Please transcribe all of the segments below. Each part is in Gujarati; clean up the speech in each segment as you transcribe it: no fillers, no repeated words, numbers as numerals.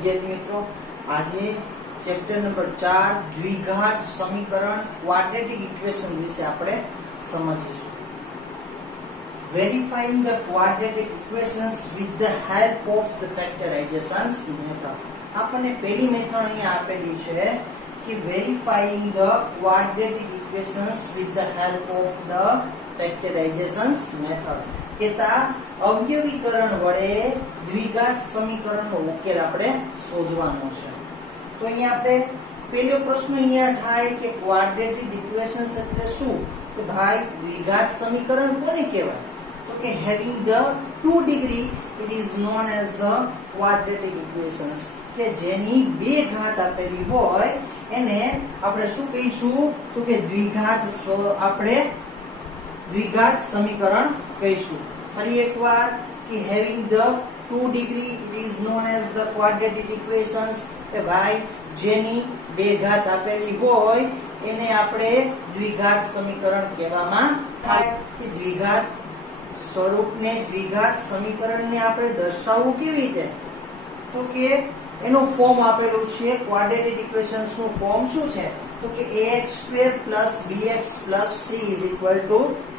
विद्यार्थी मित्रों, आज चैप्टर नंबर 4 द्विघात समीकरण क्वाड्रेटिक इक्वेशन विषय આપણે સમજીશું. Verifying the quadratic equations with the help of the factorizations method. આપણને પહેલી મેથડ અહીંયા આપેલી છે કે verifying the quadratic equations with the help of the factorizations method. કેતા અવયવીકરણ વડે દ્વિઘાત સમીકરણનો ઉકેલ આપણે શોધવાનો છે. તો અહીંયા આપણે પહેલો પ્રશ્ન અહીંયા થાય કે ક્વાડ્રેટિક ઇક્વેશન્સ એટલે શું? કે ભાઈ દ્વિઘાત સમીકરણ કોને કહેવાય? તો કે having the 2 degree it is known as the quadratic equations. કે જેની બે ઘાત આપેલી હોય એને આપણે શું કહીશું? તો કે આપણે દ્વિઘાત સમીકરણ કહીશું. ફરી એકવાર કે having the 2 degree it is known as the quadratic equations. કે ભાઈ જેની બે ઘાત આપેલી હોય એને આપણે દ્વિઘાત સમીકરણ કહેવામાં આવે. કે દ્વિઘાત સ્વરૂપને દ્વિઘાત સમીકરણને આપણે દર્શાવવું કેવી રીતે? તો કે એનું ફોર્મ આપેલું છે. ક્વાડ્રેટિક ઇક્વેશન્સ નું ફોર્મ શું છે? તો કે ax² + bx + c =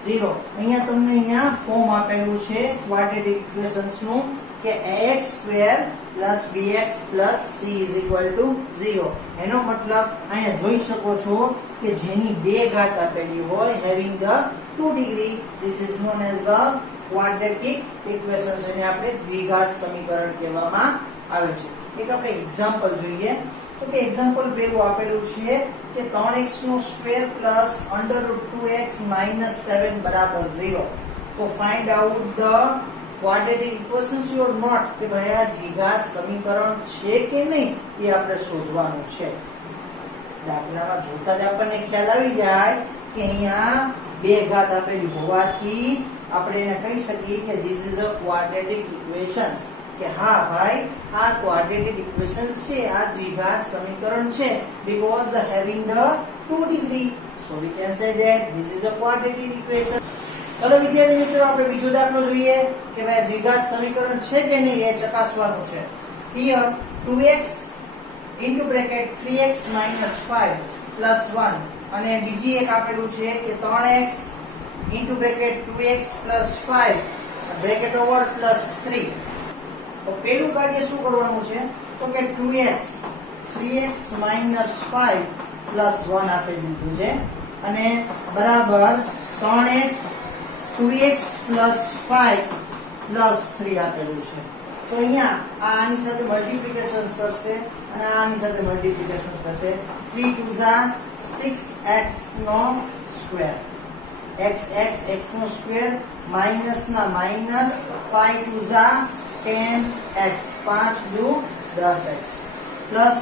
0. અહીંયા તમને અહીંયા ફોર્મ આપેલું છે ક્વાડ્રેટિક ઇક્વેશન્સ નું કે ax² + bx + c = 0. એનો મતલબ અહીંયા જોઈ શકો છો કે જેની બે ઘાત આપેલી હોય having the 2 degree this is known as the quadratic equations. એને આપણે દ્વિઘાત સમીકરણ કહેવામાં આવે છે. એક આપણે એક્ઝામ્પલ જોઈએ. તો કે એક્ઝામ્પલ પહેલું આપેલું છે કે 3x² + √2x - 7 = 0. તો find out the quadratic equations or not. કે ભાઈ આ દ્વિઘાત સમીકરણ છે કે નહીં એ આપણે શોધવાનું છે. દાખલામાં જોતા જ આપણને ખ્યાલ આવી જાય કે અહીંયા બે ઘાત આપેલી હોવાથી આપણે એને કહી શકીએ કે this is a quadratic equations. કે હા ભાઈ આ ક્વાડ્રેટિક ઇક્વેશન્સ છે, આ દ્વિઘાત સમીકરણ છે because the having the 2 degree, so we can say that this is a quadratic equation. ચલો વિદ્યાર્થી મિત્રો આપણે બીજો દાખલો જોઈએ કે ભાઈ દ્વિઘાત સમીકરણ છે કે નહીં એ ચકાસવાનું છે. here 2x * 3x - 5 + 1 અને બીજી એક આપેલું છે કે 3x * 2x + 5 +3. તો પહેલું કાર્ય શું કરવાનું છે? તો કે 2x 3x - 5 + 1 આપી દીધું છે અને બરાબર 3x 2x + 5 + 3 આપેલું છે. તો અહીંયા આની સાથે મલ્ટીપ્લિકેશન્સ કરશે અને આની સાથે મલ્ટીપ્લિકેશન્સ કરશે. 3 * 2 = 6x² x² માઈનસ ના માઈનસ 5 * 2 = 10x 5 * 2 = 10x પ્લસ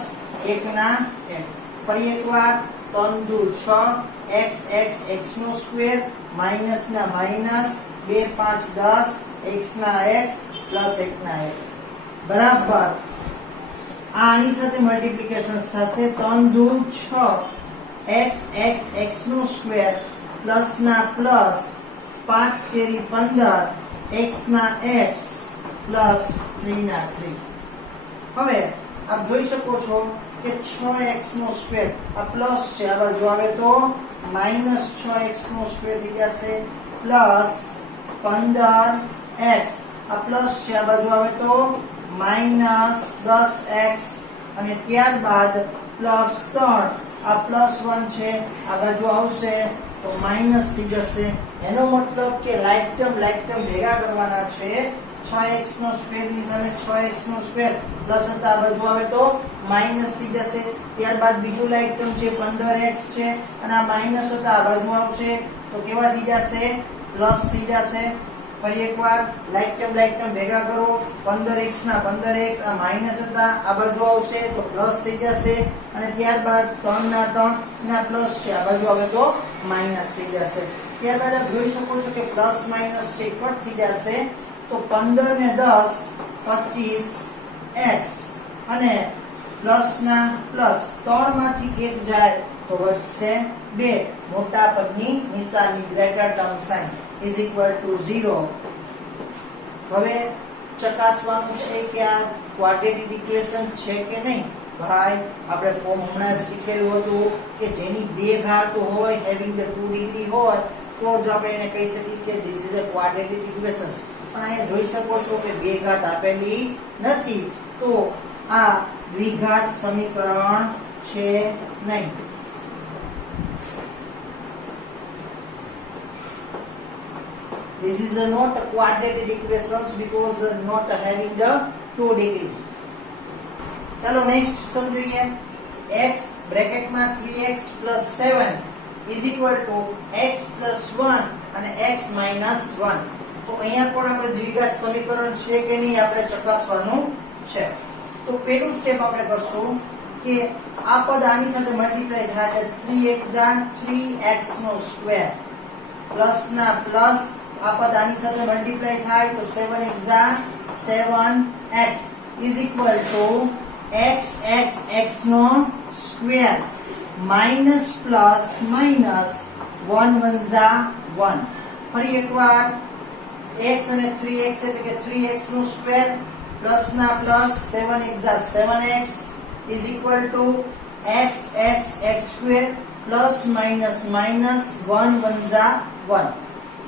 1 ના 1. ફરી એકવાર 3 * 2 = 6 x² માઈનસ ના માઈનસ 2 * 5 = 10 x ના x પ્લસ 1 ના 1 બરાબર આની સાથે મલ્ટીપ્લિકેશન્સ થશે. 3 * 2 = 6 x² પ્લસ ના પ્લસ 5 * 3 = 15 x ના x પ્લસ 3 ના 3. હવે આપ જોઈ શકો છો કે 6x² આ પ્લસ છે, આ બાજુ આવે તો -6x² થઈ જશે પ્લસ 15x આ પ્લસ છે, આ બાજુ આવે તો -10x અને ત્યારબાદ પ્લસ 3 આ +1 છે, આ બાજુ આવશે તો માઈનસ થઈ જશે. એનો મતલબ કે લાઈક ટર્મ ભેગા કરવાના છે. 6x² ની સામે 6x² પ્લસ હતા આ બાજુ આવે તો માઈનસ થઈ જશે. ત્યારબાદ બીજું લાઈક ટર્મ છે 15x છે અને આ માઈનસ હતા આ બાજુ આવશે તો કેવા થઈ જશે? પ્લસ થઈ જશે. ફરી એકવાર લાઈક ટર્મ ભેગા કરો. 15x ના 15x આ માઈનસ હતા આ બાજુ આવશે તો પ્લસ થઈ જશે અને ત્યારબાદ 3 ના 3 ના પ્લસ છે આ બાજુ આવે તો માઈનસ થઈ જશે. ત્યારબાદ આપ જોઈ શકો છો કે પ્લસ માઈનસ છે કટ થઈ જશે તો 15 ને 10 25x અને પ્લસ ના પ્લસ 3 માંથી 1 જાય તો વધશે 2. મોટા પદની નિશાની ગ્રેટર ટર્મ સાઇન = 0. હવે ચકાસવાનું છે કે આ ક્વાડ્રેટિક ઇક્વેશન છે કે નહીં? ભાઈ આપણે ફોર્મ હમણાં શીખેલું હતું કે જેની બે ઘાત હોય હેવિંગ ધ 2 ડિગ્રી હોય તો જ આપણે એને કહી શકીએ કે this is a quadratic equation. પણ અહીંયા જોઈ શકો છો કે બે ઘાત આપેલી નથી, તો આ દ્વિઘાત સમીકરણ છે નહીં. This is not a quadratic equations because not having the 2 degree. चलो नेक्स्ट समझिए. x ब्रैकेट में 3x + 7 is equal to x + 1 અને x - 1. તો અહીંયા પણ આપણે દ્વિઘાત સમીકરણ છે કે નહીં આપણે ચકાસવાનું છે. તો પહેલું સ્ટેપ આપણે કરશું કે આ પદ આની સાથે મલ્ટીપ્લાય થાય એટલે 3x * 3x નો સ્ક્વેર પ્લસ ના પ્લસ આ પદ આની સાથે મલ્ટીપ્લાય થાય તો 7x * 7x is equal to x નો સ્ક્વેર માઈનસ પ્લસ માઈનસ 1 * 1. ફરી એકવાર x અને 3x એટલે કે 3x નો સ્ક્વેર પ્લસ ના plus 7x * 7x is equal to x square plus minus minus 1 * 1.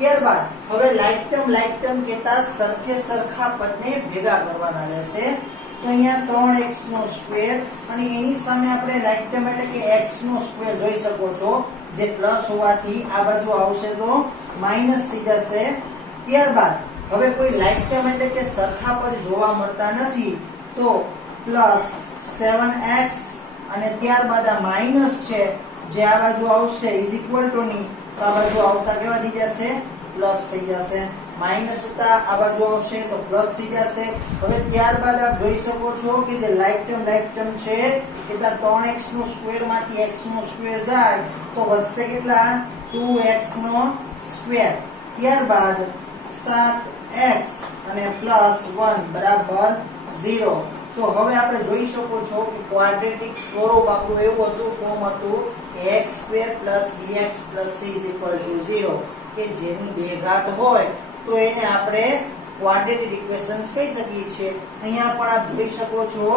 ત્યારબાદ હવે લાઈક ટર્મ કેતા સરખા પદને ભેગા કરવાના રહેશે. તો અહીંયા 3x નો સ્ક્વેર અને એની સામે આપણે લાઈક ટર્મ એટલે કે x નો સ્ક્વેર જોઈ શકો છો જે પ્લસ હોવાથી આ બાજુ આવશે તો માઈનસ થઈ જશે. ત્યારબાદ હવે કોઈ લાઈક ટર્મ એટલે કે સરખા પદ જોવા મળતા નથી તો પ્લસ 7x અને ત્યારબાદ આ માઈનસ છે જે આ બાજુ આવશે ઇઝ ઇક્વલ ટુ ની તો આ બાજુ આવતા કેવા થઈ જશે? પ્લસ થઈ જશે. માઈનસ હતા આ બાજુ આવશે તો પ્લસ થઈ જશે. હવે ત્યારબાદ આપ જોઈ શકો છો કે જે લાઈક ટર્મ છે કેટલા 3x નો સ્ક્વેર માંથી x નો સ્ક્વેર જાય તો વધશે કેટલા 2x નો સ્ક્વેર. ત્યારબાદ 7x અને પ્લસ 1 બરાબર 0. તો હવે આપણે જોઈ શકો છો કે ક્વાડ્રેટિક સ્વરૂપ આપણું એવું હતું ફોર્મ હતું કે x² + bx + c = 0 કે જેની બે ઘાત હોય તો એને આપણે ક્વાડ્રેટિક ઇક્વેશન્સ કહી શકીએ છીએ. અહીંયા પણ આપ જોઈ શકો છો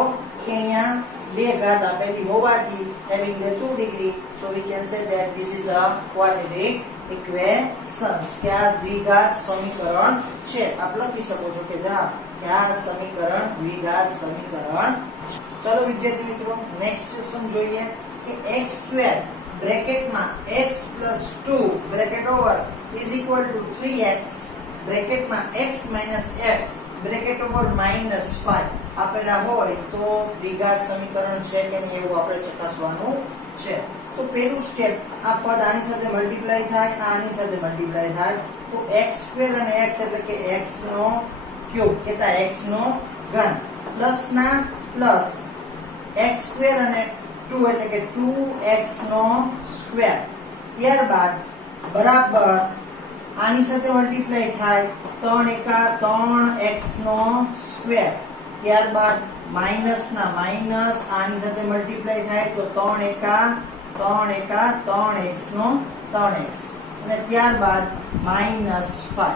કે અહીંયા બે ઘાત આપેલી હોવાથી having the 2 degree so we can say that this is a quadratic equations કે આ દ્વિઘાત સમીકરણ છે. આપ લખી શકો છો કે આ સમીકરણ દ્વિઘાત સમીકરણ. ચલો વિદ્યાર્થી મિત્રો નેક્સ્ટ જોઈએ કે x² બ્રેકેટમાં x + 2 bracket over is equal to 3x બ્રેકેટમાં x - 1 bracket over -5 આપેલા હોય તો દ્વિઘાત સમીકરણ છે કે નહીં એવું આપણે ચકાસવાનું છે. તો પહેલું સ્ટેપ આ પદ આની સાથે મલ્ટીપ્લાય થાય આની સાથે મલ્ટીપ્લાય થાય તો x² અને x એટલે કે x નો ક્યુબ કેતા x નો ઘન પ્લસ ના પ્લસ x² અને 2 એટલે કે 2x નો સ્ક્વેર. ત્યારબાદ બરાબર આની સાથે મલ્ટીપ્લાય થાય 3 * 3x નો સ્ક્વેર. ત્યારબાદ માઈનસ ના માઈનસ આની સાથે મલ્ટીપ્લાય થાય તો 3 * 3x નો 3x અને ત્યારબાદ -5.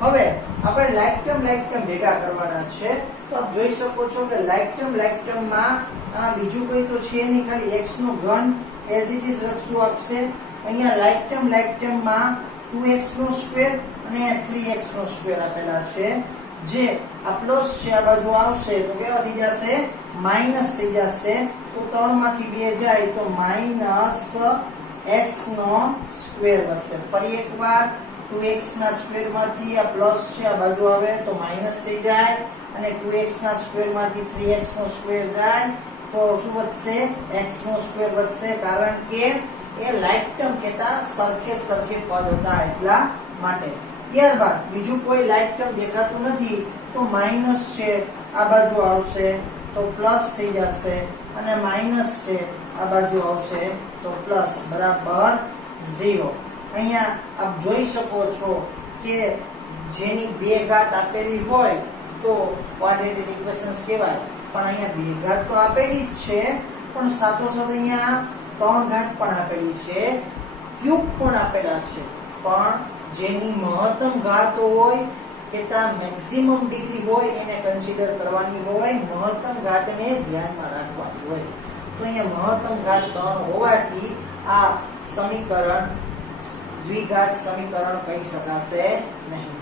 હવે આપણે લાઈક ટર્મ ભેગા કરવાના છે. તો આપ જોઈ શકો છો કે લાઈક ટર્મમાં બીજું કોઈ તો છે નહીં ખાલી x નો ઘન એઝ ઇટ ઇઝ લખશું આપશે. અહીંયા લાઈક ટર્મમાં 2x નો સ્ક્વેર અને 3x નો સ્ક્વેર આપેલા છે જે આ પ્લસ છે આ બાજુ આવશે તો કેવા થઈ જશે? માઈનસ થઈ જશે. તો 3 માંથી 2 જાય તો -x નો સ્ક્વેર વધશે. ફરી એકવાર 2x ના સ્ક્વેર માંથી આ પ્લસ છે આ બાજુ આવે તો માઈનસ થઈ જાય અને 2x ના સ્ક્વેર માંથી 3x નો સ્ક્વેર જાય તો શું વધશે? x નો સ્ક્વેર વધશે કારણ કે એ લાઈક ટર્મ કેતા સરખે પદ હતા એટલા માટે. ત્યારબાદ બીજું કોઈ લાઈક ટર્મ દેખાતું નથી તો માઈનસ છે આ બાજુ આવશે તો પ્લસ થઈ જશે અને માઈનસ છે આ બાજુ આવશે તો પ્લસ બરાબર 0. અહીંયા આપ જોઈ શકો છો કે જેની બે ઘાત આપેલી હોય તો ક્વાડ્રેટિક ઇક્વેશન્સ કહેવાય. પણ અહીંયા બે ઘાત તો આપેલી જ છે પણ સાથોસાથ અહીંયા 3 ઘાત પણ આપેલી છે, ક્યુબ પણ આપેલા છે. પણ જેની મહત્તમ ઘાત હોય કે તા મેક્સિમમ ડિગ્રી હોય એને કન્સિડર કરવાની હોય, મહત્તમ ઘાતને ધ્યાનમાં રાખવાની હોય. તો અહીંયા મહત્તમ ઘાત 3 હોવાથી આ સમીકરણ દ્વિઘાત સમીકરણ કહી શકાશે નહીં.